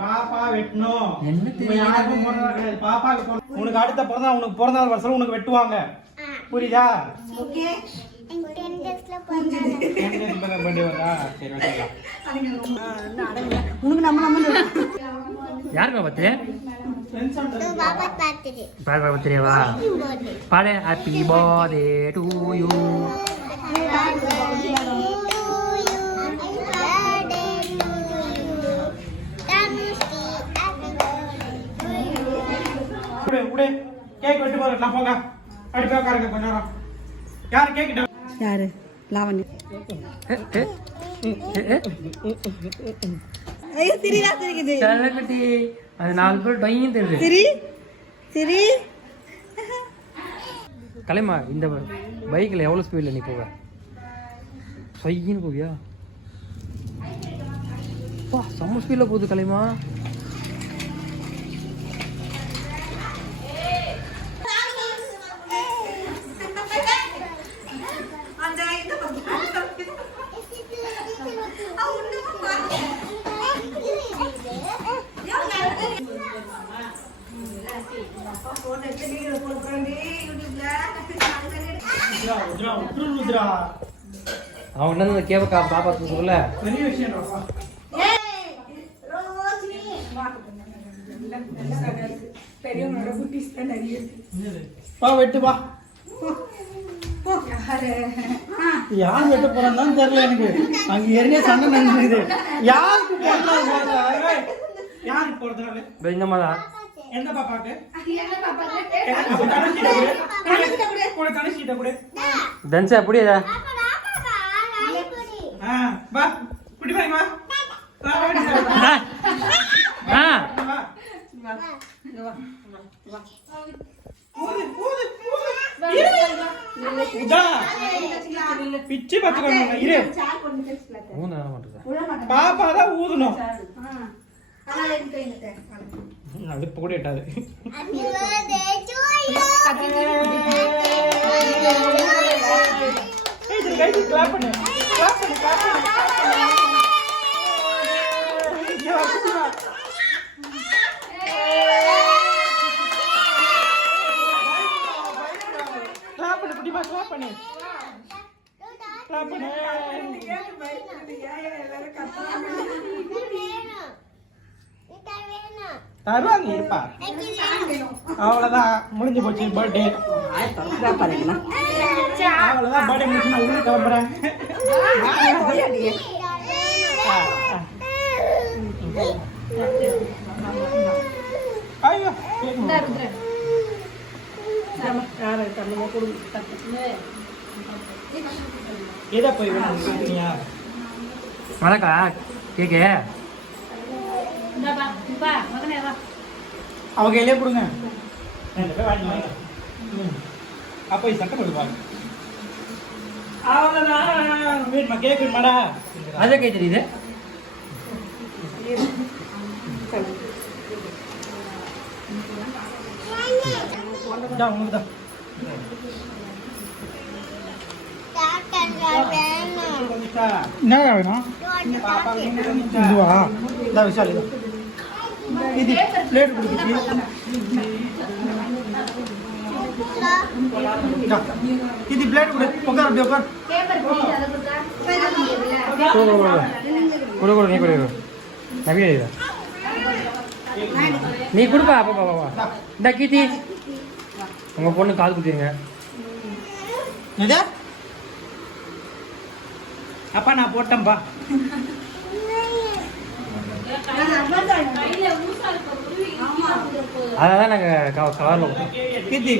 பாப்பா வெட்டணும். என்ன யாருக்கும் போறதா கிடையாது. பாப்பாக்கு உனக்கு அடுத்த பிறந்தநாள் உனக்கு பிறந்தநாள் வருஷம் உனக்கு வெட்டுவாங்க. புரியுதா? ஓகே. 10 daysல பிறந்தநாள். 10 days பர்த்டே வரா. சரி வெட்டலாம். உனக்கு நம்ம யாருக்கு பர்த்டே? பாப்பா பர்த்டே. பாப்பா பர்த்டேவா? பாடு ஹேப்பி பர்த்டே டு யூ. உடே கேக் வெட்டு போறலாம் போங்க. அடி போய் உட்காருங்க கொஞ்ச நேரம். யார் கேக் கிட்ட? யாரு? லாவண்யா. ஐயோ சிரியா சிரிக்குது. செல்லக்குட்டி அது 4 பேர் டொய்யும் தெரியுது. சிரி சிரி. கலைமா இந்த பைக்கில் எவ்வளோ ஸ்பீடில் நீ போவ? சொய்யின்னு போவியா? வா செம்ம ஸ்பீடில் போகுது கலைமா. அவன் என்ன கேப்பா பாப்பா தூக்குல பெரிய விஷயம். வெட்டு வா. யார் வெட்ட போறான்னு தெரியல எனக்கு. அங்க ஏற்கனவே சண்டை நடந்துருக்குது. யாருக்கு போறதுனால யாருக்கு போறதுனால இந்த மாதிரி தான். எந்த பாப்பாக்கு? தன்சா புரியுதா? வா குட்டி பாய் வா. பிச்சு பத்துக்கணும். இரு பாப்பா தான் ஊதணும். அது இப்ப கூட எட்டாது. கிளாப் பண்ணு. தருவாங்க இருப்பா. அவ்வளவுதான் முடிஞ்சு போச்சு பர்த்டே. அவ்வளவுதான் பர்த்டே முடிச்சு நான் உள்ள கிளம்புறேன். ஐயோ எதை போய் வணக்கா கேக்கு அவ கையிலே கொடுங்க. அப்ப சட்டை போடுவாங்க. அவ்வளவுதான் வீட்டுமா கேக்கு மாடா. அதை கை தெரியுது. உனக்குதான் என்ன வேணும்? இதுவா? இந்த விஷால் இது பிளேட் கொடுக்குது. இது பிளேட் கொடு. உட்கார் அப்படி உட்கார். கொடு கொடு நீ கொடு நவீன நீ கொடுப்பா. அப்பா பாப்பா இந்த கீர்த்தி உங்கள் பொண்ணு கால் குத்திருங்க. அப்பா நான் போட்டேன்ப்பா. அதான் நாங்கள் கவரில் கீர்த்தி